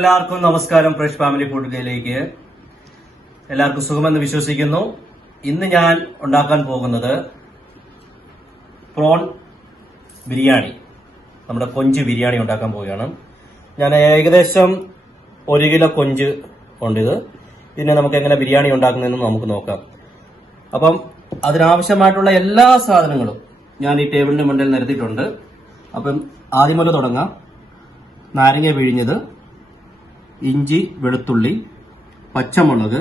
എല്ലാവർക്കും നമസ്കാരം. Fresh family ഫുഡിലേക്ക് എല്ലാവർക്കും സുഖമെന്ന് വിശ്വസിക്കുന്നു. ഇന്ന് ഞാൻ ഉണ്ടാക്കാൻ പോകുന്നത് പ്രോൺ ബിരിയാണി, നമ്മുടെ കൊഞ്ച് ബിരിയാണി ഉണ്ടാക്കാൻ പോവുകയാണ്. ഞാൻ ഏകദേശം 1 കിലോ കൊഞ്ച് ഉണ്ട്. ഇതിനെ നമുക്ക് എങ്ങനെ ബിരിയാണി ഉണ്ടാക്കുന്നതെന്ന് നമുക്ക് നോക്കാം. അപ്പം അതിനാവശ്യമായിട്ടുള്ള എല്ലാ സാധനങ്ങളും ഞാൻ ഈ ടേബിളിന്റെ മുന്നിൽ നിരത്തിയിട്ടുണ്ട്. അപ്പം ആദ്യം മുതൽ തുടങ്ങാം. നാരങ്ങ പിഴിഞ്ഞത്, ഇഞ്ചി, വെളുത്തുള്ളി, പച്ചമുളക്,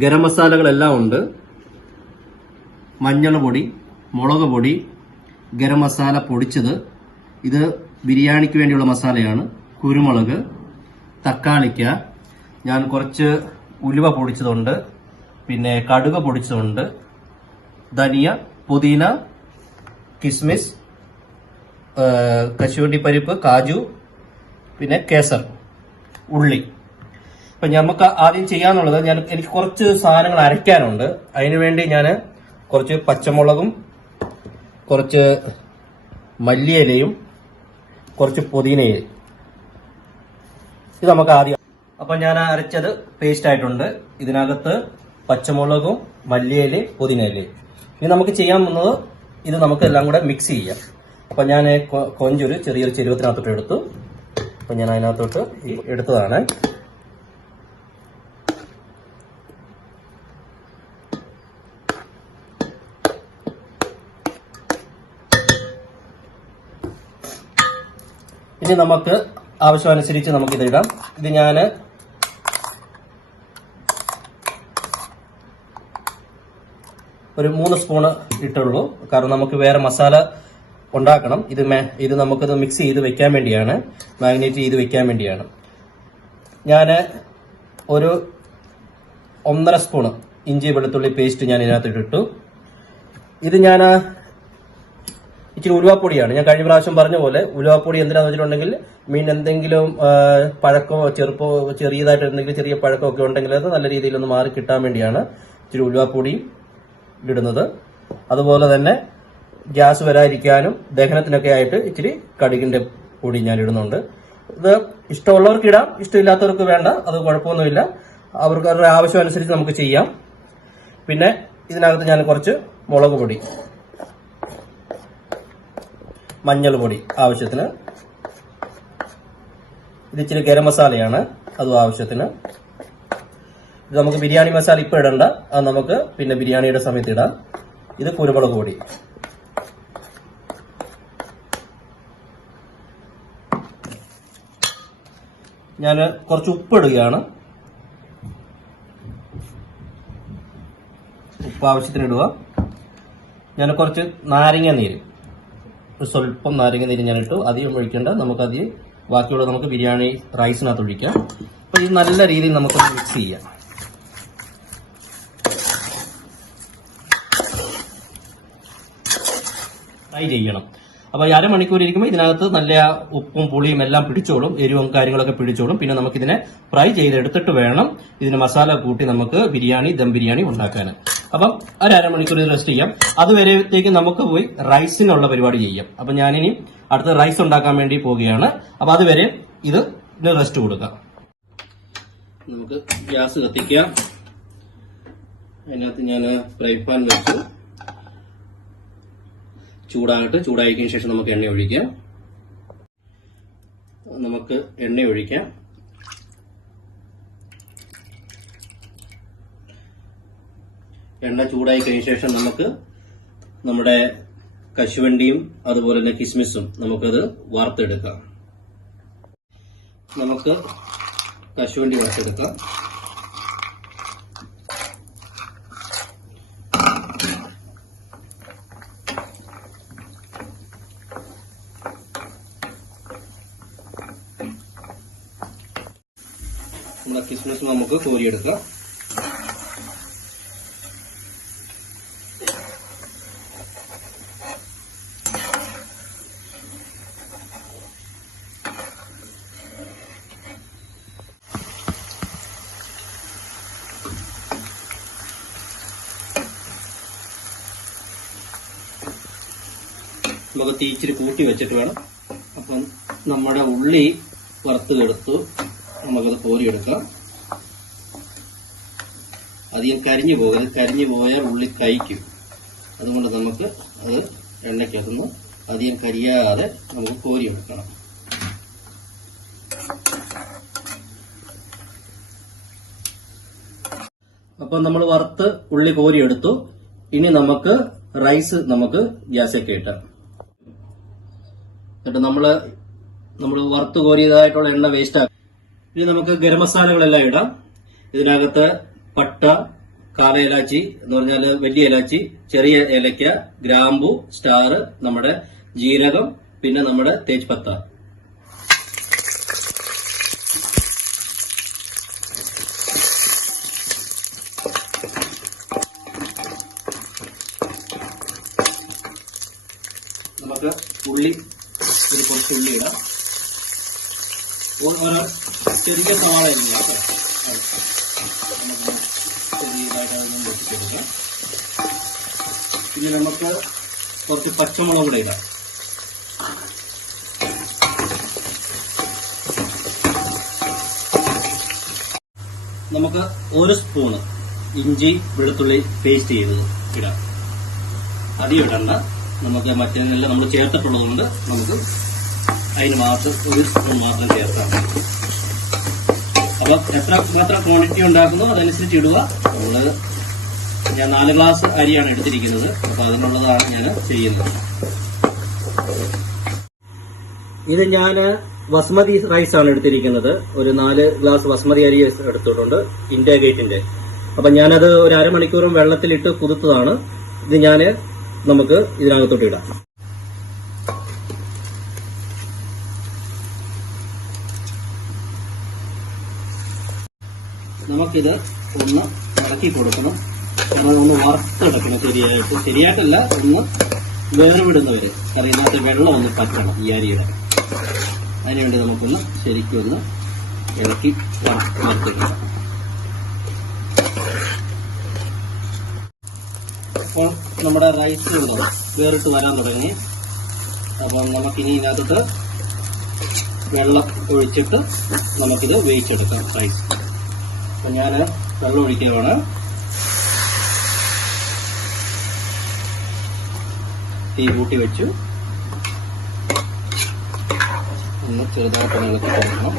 ഗരം മസാലകളെല്ലാം ഉണ്ട്. മഞ്ഞൾ പൊടി, മുളക് പൊടി, ഗരം മസാല പൊടിച്ചത്, ഇത് ബിരിയാണിക്ക് വേണ്ടിയുള്ള മസാലയാണ്. കുരുമുളക്, തക്കാളിക്ക, ഞാൻ കുറച്ച് ഉലുവ പൊടിച്ചതുണ്ട്, പിന്നെ കടുക് പൊടിച്ചതുണ്ട്, ധനിയ, പുതിന, കിസ്മിസ്, കശുവണ്ടി പരിപ്പ്, കാജു, പിന്നെ കേസർ, ഉള്ളി. ഇപ്പൊ നമുക്ക് ആദ്യം ചെയ്യാന്നുള്ളത്, എനിക്ക് കുറച്ച് സാധനങ്ങൾ അരയ്ക്കാനുണ്ട്. അതിനുവേണ്ടി ഞാൻ കുറച്ച് പച്ചമുളകും, കുറച്ച് മല്ലിയിലയും, കുറച്ച് പുതിനയിലയും, ഇത് നമുക്ക് ആദ്യം. അപ്പൊ ഞാൻ അരച്ചത് പേസ്റ്റ് ആയിട്ടുണ്ട്. ഇതിനകത്ത് പച്ചമുളകും മല്ലിയിലയും പുതിനയിലയും. ഇനി നമുക്ക് ചെയ്യാൻ പോകുന്നത്, ഇത് നമുക്ക് എല്ലാം കൂടെ മിക്സ് ചെയ്യാം. അപ്പൊ ഞാൻ കൊഞ്ചൊരു ചെറിയൊരു ചെരുവത്തിനകത്തോട്ട് എടുത്തു. അപ്പൊ ഞാൻ അതിനകത്തോട്ട് എടുത്തതാണ്. ഇനി നമുക്ക് ആവശ്യമനുസരിച്ച് നമുക്കിത് ഇടാം. ഇത് ഞാൻ ഒരു 3 സ്പൂണ് ഇട്ടുള്ളൂ. കാരണം നമുക്ക് വേറെ മസാല ഉണ്ടാക്കണം. ഇത് നമുക്കിത് മിക്സ് ചെയ്ത് വെക്കാൻ വേണ്ടിയാണ്, മാഗ്നേറ്റ് ചെയ്ത് വെക്കാൻ വേണ്ടിയാണ്. ഞാൻ ഒരു 1.5 സ്പൂണ് ഇഞ്ചി വെളുത്തുള്ളി പേസ്റ്റ് ഞാൻ ഇതിനകത്ത് ഇട്ടിട്ടു. ഇത് ഞാൻ ഇച്ചിരി ഉലുവാപ്പൊടിയാണ്. ഞാൻ കഴിഞ്ഞ പ്രാവശ്യം പറഞ്ഞ പോലെ ഉലുവാപ്പൊടി എന്തിനാന്ന് വെച്ചിട്ടുണ്ടെങ്കിൽ, മീൻ എന്തെങ്കിലും പഴക്കമോ ചെറിയതായിട്ട് എന്തെങ്കിലും ചെറിയ പഴക്കമൊക്കെ ഉണ്ടെങ്കിൽ അത് നല്ല രീതിയിലൊന്ന് മാറി കിട്ടാൻ വേണ്ടിയാണ് ഇച്ചിരി ഉലുവാപ്പൊടി ഇടുന്നത്. അതുപോലെ തന്നെ ഗ്യാസ് വരാതിരിക്കാനും ദഹനത്തിനൊക്കെ ആയിട്ട് ഇച്ചിരി കടുകിന്റെ പൊടി ഞാൻ ഇടുന്നുണ്ട്. ഇത് ഇഷ്ടമുള്ളവർക്ക് ഇടാം, ഇഷ്ടമില്ലാത്തവർക്ക് വേണ്ട, അത് കുഴപ്പമൊന്നുമില്ല. അവർക്ക് അവരുടെ ആവശ്യം അനുസരിച്ച് നമുക്ക് ചെയ്യാം. പിന്നെ ഇതിനകത്ത് ഞാൻ കുറച്ച് മുളക് പൊടി, മഞ്ഞൾ പൊടി ആവശ്യത്തിന്, ഇത് ഇച്ചിരി ഗരം മസാലയാണ്, അതും ആവശ്യത്തിന്. ഇത് നമുക്ക് ബിരിയാണി മസാല ഇപ്പൊ ഇടണ്ട, അത് നമുക്ക് പിന്നെ ബിരിയാണിയുടെ സമയത്ത് ഇടാം. ഇത് കുരുമുളക് പൊടി, ഞാൻ കുറച്ച് ഉപ്പിടുകയാണ്. ഉപ്പ് ആവശ്യത്തിന് ഇടുക. ഞാൻ കുറച്ച് നാരങ്ങ നീര്, സ്വല്പം നാരങ്ങ നീര് ഞാൻ ഇട്ടു. അധികം ഒഴിക്കേണ്ട, നമുക്കധികം ബാക്കിയുള്ള നമുക്ക് ബിരിയാണി റൈസിനകത്ത് ഒഴിക്കാം. അപ്പൊ ഇത് നല്ല രീതിയിൽ നമുക്ക് മിക്സ് ചെയ്യാം. ഫ്രൈ ചെയ്യണം. അപ്പൊ 1/2 മണിക്കൂർ ഇരിക്കുമ്പോൾ ഇതിനകത്ത് നല്ല ഉപ്പും പുളിയും എല്ലാം പിടിച്ചോളും, എരിവും കാര്യങ്ങളൊക്കെ പിടിച്ചോളും. പിന്നെ നമുക്കിതിനെ ഫ്രൈ ചെയ്തെടുത്തിട്ട് വേണം ഇതിന് മസാല കൂട്ടി നമുക്ക് ദം ബിരിയാണി ഉണ്ടാക്കാൻ. അപ്പം 1/2 മണിക്കൂർ ഇത് റെസ്റ്റ് ചെയ്യാം. അതുവരത്തേക്ക് നമുക്ക് പോയി റൈസിനുള്ള പരിപാടി ചെയ്യാം. അപ്പൊ ഞാനിനി അടുത്ത റൈസ് ഉണ്ടാക്കാൻ വേണ്ടി പോവുകയാണ്. അപ്പൊ അതുവരെ ഇതിന് റെസ്റ്റ് കൊടുക്കാം. നമുക്ക് ഗ്യാസ് കത്തിക്കാം. അതിനകത്ത് ഞാൻ ഫ്രൈ പാൻ വെച്ചു. ചൂടാകട്ടെ. ചൂടായതിനു ശേഷം നമുക്ക് എണ്ണ ഒഴിക്കാം. എണ്ണ ചൂടായി കഴിഞ്ഞ ശേഷം നമുക്ക് നമ്മുടെ കശുവണ്ടിയും അതുപോലെ തന്നെ കിസ്മിസും നമുക്കത് വറുത്തെടുക്കാം. നമുക്ക് കശുവണ്ടി വറുത്തെടുക്കാം. നമ്മുടെ കിസ്മിസ് നമുക്ക് കോരിയെടുക്കാം. നമുക്ക് തീ ഇച്ചിരി കൂട്ടി വെച്ചിട്ട് വേണം. അപ്പം നമ്മുടെ ഉള്ളി വറുത്ത് എടുത്തു. നമുക്കത് കോരിയെടുക്കാം. അധികം കരിഞ്ഞു പോകരുത്, കരിഞ്ഞു പോയാൽ ഉള്ളി കഴിക്കും. അതുകൊണ്ട് നമുക്ക് അത് എണ്ണയ്ക്കകത്തുനിന്ന് അധികം കരിയാതെ നമുക്ക് കോരിയെടുക്കണം. അപ്പൊ നമ്മൾ വറുത്ത് ഉള്ളി കോരിയെടുത്തു. ഇനി നമുക്ക് റൈസ് നമുക്ക് ഗ്യാസിലേക്ക് ഇട്ടാം. എന്നിട്ട് നമ്മൾ വറുത്ത് കോരിയതായിട്ടുള്ള എണ്ണ വേസ്റ്റ് ആക്കും. ഇനി നമുക്ക് ഗരം മസാലകളെല്ലാം ഇടാം. ഇതിനകത്ത് പട്ട, കാവ ഏലാച്ചി എന്ന് പറഞ്ഞാൽ വലിയ ഏലാച്ചി, ചെറിയ ഏലക്ക, ഗ്രാമ്പു, സ്റ്റാർ, നമ്മുടെ ജീരകം, പിന്നെ നമ്മുടെ തേജ്പത്ത. നമുക്ക് ഉള്ളി ഒരു കുറച്ച് ഉള്ളി ഇടാം. ഓരോ ചെറിയ സവാള ഇല്ല കേട്ടോ. ചെറിയതായിട്ട് അതൊന്നും വെച്ചിട്ടെടുക്കാം. പിന്നെ നമുക്ക് കുറച്ച് പച്ചമുളക് കൂടെ ഇടാം. നമുക്ക് 1 സ്പൂണ് ഇഞ്ചി വെളുത്തുള്ളി പേസ്റ്റ് ചെയ്തത് ഇടാം. അധികം ഇടണ്ട, നമുക്ക് മറ്റേതെല്ലാം നമ്മൾ ചേർത്തിട്ടുള്ളത് കൊണ്ട് നമുക്ക് അതിന് മാത്രം 1 സ്പൂൺ മാത്രം ചേർത്താൽ മതി. അപ്പം എത്ര മാത്രം ക്വാണ്ടിറ്റി ഉണ്ടാക്കുന്നോ അതനുസരിച്ച് ഇടുക. ഞാൻ 4 ഗ്ലാസ് അരിയാണ് എടുത്തിരിക്കുന്നത്, അപ്പൊ അതിനുള്ളതാണ് ഞാൻ ചെയ്യുന്നത്. ഇത് ഞാൻ ബസ്മതി റൈസ് ആണ് എടുത്തിരിക്കുന്നത്. ഒരു 4 ഗ്ലാസ് ബസ്മതി അരി എടുത്തിട്ടുണ്ട്, ഇന്ത്യ ഗേറ്റിന്റെ. അപ്പൊ ഞാനത് ഒരു അരമണിക്കൂറും വെള്ളത്തിലിട്ട് കുതിർത്തതാണ്. ഇത് നമുക്ക് ഇതിനകത്തോട്ട് ഇടാം. നമുക്കിത് ഒന്ന് ഇളക്കി കൊടുക്കണം. ഒന്ന് വറുത്തെടുക്കണം ശരിയായിട്ടല്ല, ഒന്ന് വേർവിടുന്നവരെ. കാരണം ഇതിനകത്ത് വെള്ളം ഒന്ന് പറ്റണം ഈ അരിയുടെ. അതിനുവേണ്ടി നമുക്കൊന്ന് ശരിക്കും ഒന്ന് ഇളക്കി വറുത്തെടുക്കണം. അപ്പോൾ നമ്മുടെ റൈസ് വേറിട്ട് വരാൻ തുടങ്ങി. അപ്പം നമുക്കിനി ഇതിനകത്ത് വെള്ളം ഒഴിച്ചിട്ട് നമുക്കിത് വേവിച്ചെടുക്കാം റൈസ്. അപ്പം ഞാൻ വെള്ളം ഒഴിക്കുകയാണ്. തീ കൂട്ടി വെച്ചു. ഒന്ന് ചെറുതായിട്ട് ഇളക്കി കൊടുക്കണം.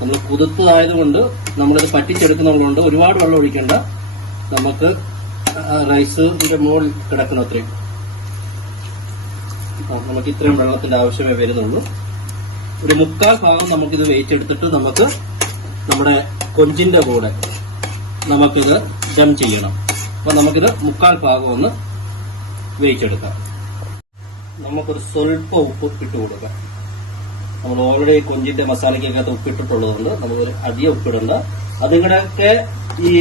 നമ്മൾ കുതിർത്തതായതുകൊണ്ട് നമ്മളിത് പറ്റിച്ചെടുക്കുന്നതുകൊണ്ട് ഒരുപാട് വെള്ളം ഒഴിക്കേണ്ട. നമുക്ക് റൈസിന്റെ മുകളിൽ കിടക്കുന്ന അത്രയും നമുക്ക് ഇത്രയും വെള്ളത്തിന്റെ ആവശ്യമേ വരുന്നുള്ളൂ. ഒരു 3/4 ഭാഗം നമുക്കിത് വേവിച്ചെടുത്തിട്ട് നമുക്ക് നമ്മുടെ കൊഞ്ചിന്റെ കൂടെ നമുക്കിത് ദം ചെയ്യണം. അപ്പൊ നമുക്കിത് 3/4 ഭാഗം ഒന്ന് വേവിച്ചെടുക്കാം. നമുക്കൊരു സ്വല്പം ഉപ്പ് ഇട്ട് കൊടുക്കാം. നമ്മൾ ഓൾറെഡി കൊഞ്ചിന്റെ മസാലയ്ക്കകത്ത് ഉപ്പിട്ടിട്ടുള്ളതുകൊണ്ട് നമുക്ക് അധികം ഉപ്പിടണ്ട. അതിങ്ങടെയൊക്കെ ഈ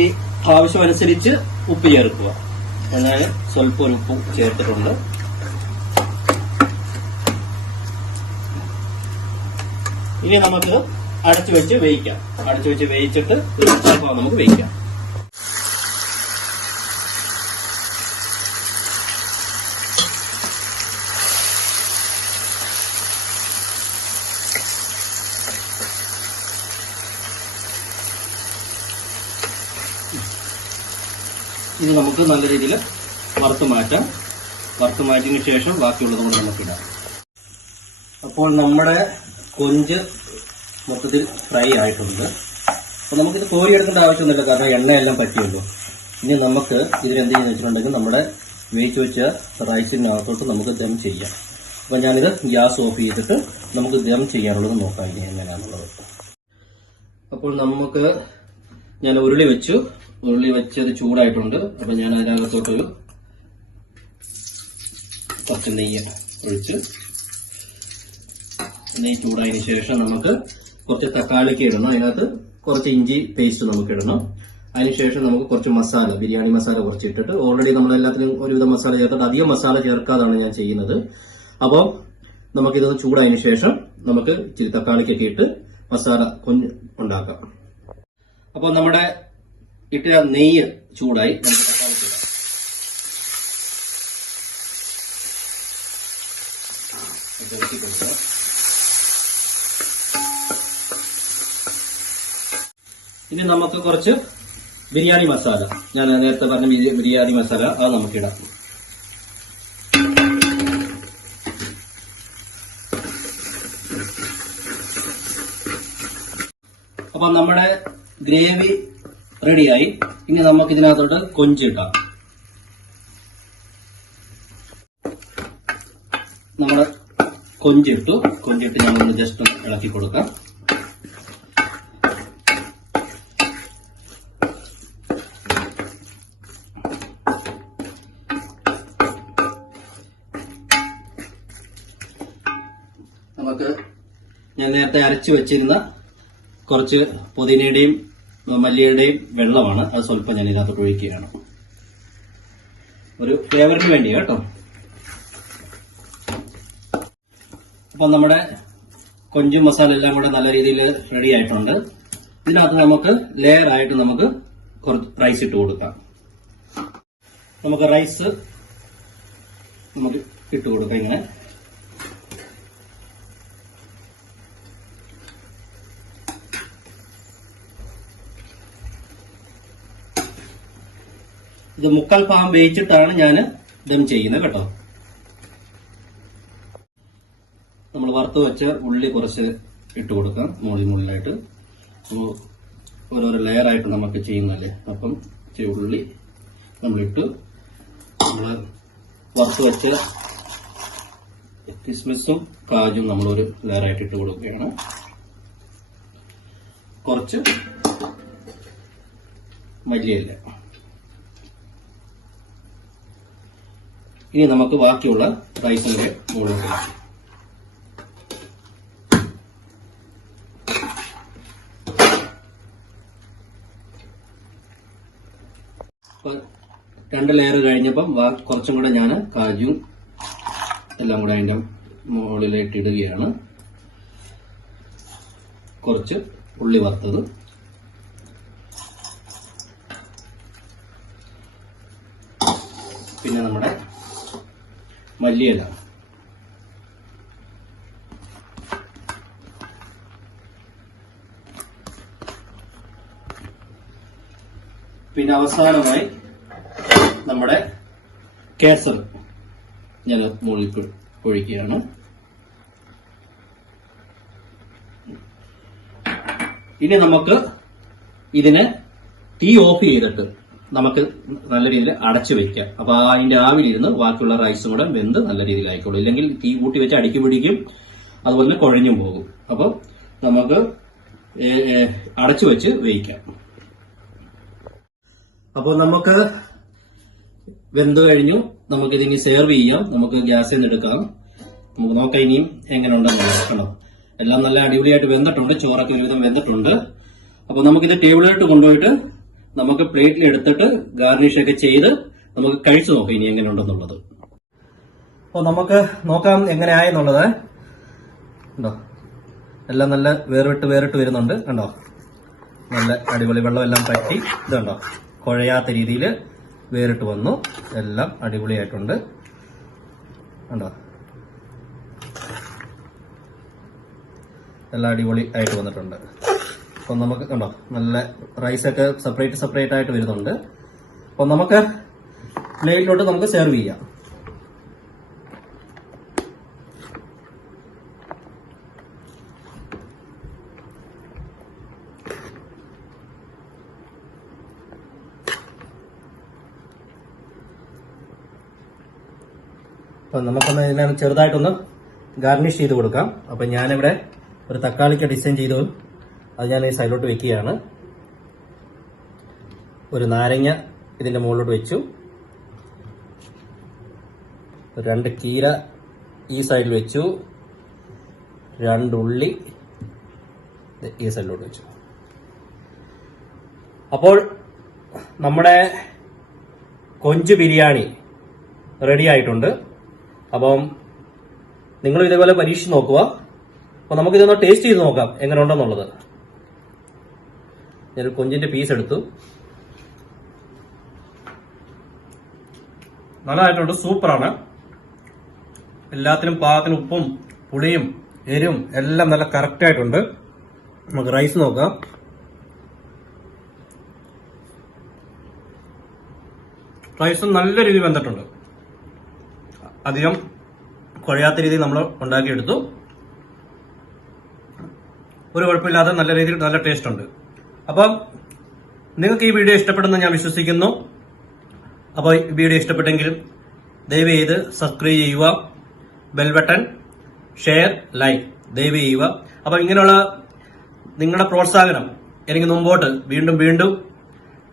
ആവശ്യമനുസരിച്ച് ഉപ്പ് ചേർക്കുക. എന്നാൽ സ്വല്പം ഒരു ഉപ്പ് ചേർത്തിട്ടുണ്ട്. ഇനി നമുക്ക് അടച്ചു വെച്ച് വേവിക്കാം. അടച്ചു വെച്ച് വേവിച്ചിട്ട് നമുക്ക് വേവിക്കാം. ഇത് നമുക്ക് നല്ല രീതിയിൽ വറുത്ത് മാറ്റാം. വറുത്ത് മാറ്റിയതിനു ശേഷം ബാക്കിയുള്ളത് കൊണ്ട് നമുക്കിടാം. അപ്പോൾ നമ്മുടെ കൊഞ്ച് മൊത്തത്തിൽ ഫ്രൈ ആയിട്ടുണ്ട്. അപ്പോൾ നമുക്കിത് കോരിയെടുക്കേണ്ട ആവശ്യമൊന്നുമില്ല, കാരണം എണ്ണയെല്ലാം പറ്റിയുള്ളൂ. ഇനി നമുക്ക് ഇതിലെന്ത് ചെയ്യുന്ന വെച്ചിട്ടുണ്ടെങ്കിൽ നമ്മുടെ വേവിച്ച് വെച്ച റൈസിനകത്തോട്ട് നമുക്ക് ദം ചെയ്യാം. അപ്പോൾ ഞാനിത് ഗ്യാസ് ഓഫ് ചെയ്തിട്ട് നമുക്ക് ദം ചെയ്യാനുള്ളത് നോക്കാം ഇനി എങ്ങനെയാണെന്നുള്ളത്. അപ്പോൾ ഞാൻ ഉരുളി വെച്ചത് ചൂടായിട്ടുണ്ട്. അപ്പൊ ഞാൻ അതിനകത്തോട്ടൊരു കുറച്ച് നെയ്യ് ഒഴിച്ച്, നെയ്യ് ചൂടായതിനു ശേഷം നമുക്ക് കുറച്ച് തക്കാളിക്ക് ഇടണം. അതിനകത്ത് കുറച്ച് ഇഞ്ചി പേസ്റ്റ് നമുക്ക് ഇടണം. അതിനുശേഷം നമുക്ക് കുറച്ച് മസാല, ബിരിയാണി മസാല കുറച്ച് ഇട്ടിട്ട്, ഓൾറെഡി നമ്മൾ എല്ലാത്തിനും ഒരുവിധം മസാല ചേർത്തിട്ട് അധികം മസാല ചേർക്കാതാണ് ഞാൻ ചെയ്യുന്നത്. അപ്പോൾ നമുക്കിതൊന്ന് ചൂടായതിനു ശേഷം നമുക്ക് ഇച്ചിരി തക്കാളിക്കൊക്കെ ഇട്ട് മസാല ഉണ്ടാക്കാം. അപ്പോൾ നമ്മുടെ ഇട്ട നെയ്യ് ചൂടായി. നമുക്ക് തക്കാളി ഇടാം. ഇളക്കി കൊടുക്കുക. ഇനി നമുക്ക് കുറച്ച് ബിരിയാണി മസാല, ഞാൻ നേരത്തെ പറഞ്ഞ ബിരിയാണി മസാല, അത് നമുക്കിടാം. അപ്പൊ നമ്മുടെ ഗ്രേവി റെഡിയായി. ഇനി നമുക്ക് ഇതിനകത്തോട്ട് കൊഞ്ചിട്ടാം. നമ്മൾ കൊഞ്ചിട്ട് ഞങ്ങളൊന്ന് ജസ്റ്റ് ഒന്ന് ഇളക്കി കൊടുക്കാം. നമുക്ക് ഞാൻ നേരത്തെ അരച്ചു വെച്ചിരുന്ന കുറച്ച് പുതിനയുടെയും മല്ലിയുടെയും വെള്ളമാണ്, അത് സ്വല്പം ഞാൻ ഇതിനകത്ത് ഒഴിക്കുകയാണ്, ഒരു ഫ്ലേവറിന് വേണ്ടി കേട്ടോ. അപ്പം നമ്മുടെ കൊഞ്ച് മസാല എല്ലാം കൂടെ നല്ല രീതിയിൽ റെഡി ആയിട്ടുണ്ട്. ഇതിനകത്ത് നമുക്ക് ലെയർ ആയിട്ട് നമുക്ക് കുറച്ച് റൈസ് ഇട്ട് കൊടുക്കാം. നമുക്ക് റൈസ് നമുക്ക് ഇട്ട് കൊടുക്കാം ഇങ്ങനെ. ഇത് 3/4 ഭാഗം വേവിച്ചിട്ടാണ് ഞാൻ ദം ചെയ്യുന്നത് കേട്ടോ. നമ്മൾ വറുത്ത് വെച്ച ഉള്ളി കുറച്ച് ഇട്ട് കൊടുക്കാം മുകളിലായിട്ട്. ഓരോരോ ലെയറായിട്ട് നമുക്ക് ചെയ്യുന്നല്ലേ, അപ്പം ഉള്ളി നമ്മളിട്ട് നമ്മൾ വറുത്ത് വെച്ച കിസ്മിസും കാജും നമ്മളൊരു ലെയറായിട്ട് ഇട്ട് കൊടുക്കുകയാണ്. കുറച്ച് മല്ലിയില. ഇനി നമുക്ക് ബാക്കിയുള്ള റൈസിന്റെ മുകളിലേക്ക് രണ്ട് ലെയർ കഴിഞ്ഞപ്പം കുറച്ചും കൂടെ ഞാൻ കാജും എല്ലാം കൂടെ അതിന്റെ മുകളിലേക്ക് ഇടുകയാണ്. കുറച്ച് ഉള്ളി വറുത്തത്, പിന്നെ നമ്മുടെ മല്ലിയില, പിന്നെ അവസാനമായി നമ്മുടെ കേസർ ഞാൻ മുകളിൽ ഒഴിക്കുകയാണ്. ഇനി നമുക്ക് ഇതിനെ തീ ഓഫ് ചെയ്തിട്ട് നമുക്ക് നല്ല രീതിയിൽ അടച്ചു വെക്കാം. അപ്പൊ അതിന്റെ ആവിലിരുന്ന് ബാക്കിയുള്ള റൈസും കൂടെ വെന്ത് നല്ല രീതിയിൽ ആയിക്കോളും. ഇല്ലെങ്കിൽ തീ കൂട്ടി വെച്ച് അടുക്കി പിടിക്കും, അതുപോലെ തന്നെ കുഴഞ്ഞും പോകും. അപ്പൊ നമുക്ക് അടച്ചു വെച്ച് വേവിക്കാം. അപ്പോൾ നമുക്ക് വെന്ത് കഴിഞ്ഞു. നമുക്കിതിനി സെർവ് ചെയ്യാം. നമുക്ക് ഗ്യാസിൽ നിന്ന് എടുക്കാം. നമുക്ക് നോക്കാം ഇനിയും എങ്ങനെ ഉണ്ടെന്ന് നോക്കണം. എല്ലാം നല്ല അടിപൊളിയായിട്ട് വെന്തിട്ടുണ്ട്, ചോറൊക്കെ ഒരുവിധം വെന്തിട്ടുണ്ട്. അപ്പൊ നമുക്കിത് ടേബിളിലോട്ട് കൊണ്ടുപോയിട്ട് നമുക്ക് പ്ലേറ്റിൽ എടുത്തിട്ട് ഗാർണിഷ് ഒക്കെ ചെയ്ത് നമുക്ക് കഴിച്ചു നോക്കാം ഇനി എങ്ങനെ ഉണ്ടെന്നുള്ളത്. അപ്പോൾ നമുക്ക് നോക്കാം എങ്ങനെ ആയെന്നുള്ളത്. കണ്ടോ, എല്ലാം നല്ല വേറിട്ട് വരുന്നുണ്ട്. കണ്ടോ, നല്ല അടിപൊളി വെള്ളമെല്ലാം പറ്റി ഇതുണ്ടോ, കുഴയാത്ത രീതിയിൽ വേറിട്ട് വന്നു. എല്ലാം അടിപൊളിയായിട്ടുണ്ട്. കണ്ടോ, എല്ലാം അടിപൊളി ആയിട്ട് വന്നിട്ടുണ്ട്. അപ്പം നമുക്ക് കണ്ടോ നല്ല റൈസൊക്കെ സെപ്പറേറ്റ് ആയിട്ട് വരുന്നുണ്ട്. അപ്പം നമുക്ക് പ്ലേറ്റിലോട്ട് നമുക്ക് സെർവ് ചെയ്യാം. അപ്പം നമുക്കൊന്ന് ഇതിനെ ചെറുതായിട്ടൊന്ന് ഗാർണിഷ് ചെയ്ത് കൊടുക്കാം. അപ്പം ഞാനിവിടെ ഒരു തക്കാളിക്ക് ഡിസൈൻ ചെയ്തു, അത് ഞാൻ ഈ സൈഡിലോട്ട് വെക്കുകയാണ്. ഒരു നാരങ്ങ ഇതിന്റെ മുകളിലോട്ട് വെച്ചു. 2 കീര ഈ സൈഡിൽ വെച്ചു. 2 ഉള്ളി ഈ സൈഡിലോട്ട് വെച്ചു. അപ്പോൾ നമ്മുടെ കൊഞ്ച് ബിരിയാണി റെഡി ആയിട്ടുണ്ട്. അപ്പം നിങ്ങൾ ഇതേപോലെ പരീക്ഷിച്ച് നോക്കുക. അപ്പൊ നമുക്കിതൊന്ന് ടേസ്റ്റ് ചെയ്ത് നോക്കാം എങ്ങനെ ഉണ്ടെന്നുള്ളത്. ഞാനൊരു കൊഞ്ചിന്റെ പീസ് എടുത്തു. നല്ലതായിട്ടുണ്ട്, സൂപ്പറാണ്. എല്ലാത്തിനും പാകത്തിന് ഉപ്പും പുളിയും എരിവും എല്ലാം നല്ല കറക്റ്റ് ആയിട്ടുണ്ട്. നമുക്ക് റൈസ് നോക്കാം. റൈസും നല്ല രീതിയിൽ വെന്തിട്ടുണ്ട്. അധികം കുഴയാത്ത രീതിയിൽ നമ്മൾ ഉണ്ടാക്കിയെടുത്തു. ഒരു കുഴപ്പമില്ലാതെ നല്ല രീതിയിൽ നല്ല ടേസ്റ്റ് ഉണ്ട്. അപ്പം നിങ്ങൾക്ക് ഈ വീഡിയോ ഇഷ്ടപ്പെടുമെന്ന് ഞാൻ വിശ്വസിക്കുന്നു. അപ്പോൾ ഈ വീഡിയോ ഇഷ്ടപ്പെട്ടെങ്കിൽ ദയവ് ചെയ്ത് സബ്സ്ക്രൈബ് ചെയ്യുക, ബെൽ ബട്ടൺ, ഷെയർ, ലൈക്ക് ദയവ് ചെയ്യുക. അപ്പം ഇങ്ങനെയുള്ള നിങ്ങളുടെ പ്രോത്സാഹനം എനിക്ക് മുമ്പോട്ട് വീണ്ടും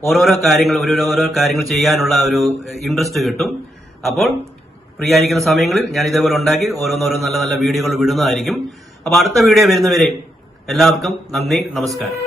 ഓരോരോ കാര്യങ്ങൾ ചെയ്യാനുള്ള ഒരു ഇൻട്രസ്റ്റ് കിട്ടും. അപ്പോൾ ഫ്രീ ആയിരിക്കുന്ന സമയങ്ങളിൽ ഞാൻ ഇതേപോലെ ഉണ്ടാക്കി ഓരോന്നോരോ നല്ല നല്ല വീഡിയോകൾ വിടുന്നതായിരിക്കും. അപ്പോൾ അടുത്ത വീഡിയോ വരുന്നവരെ എല്ലാവർക്കും നന്ദി, നമസ്കാരം.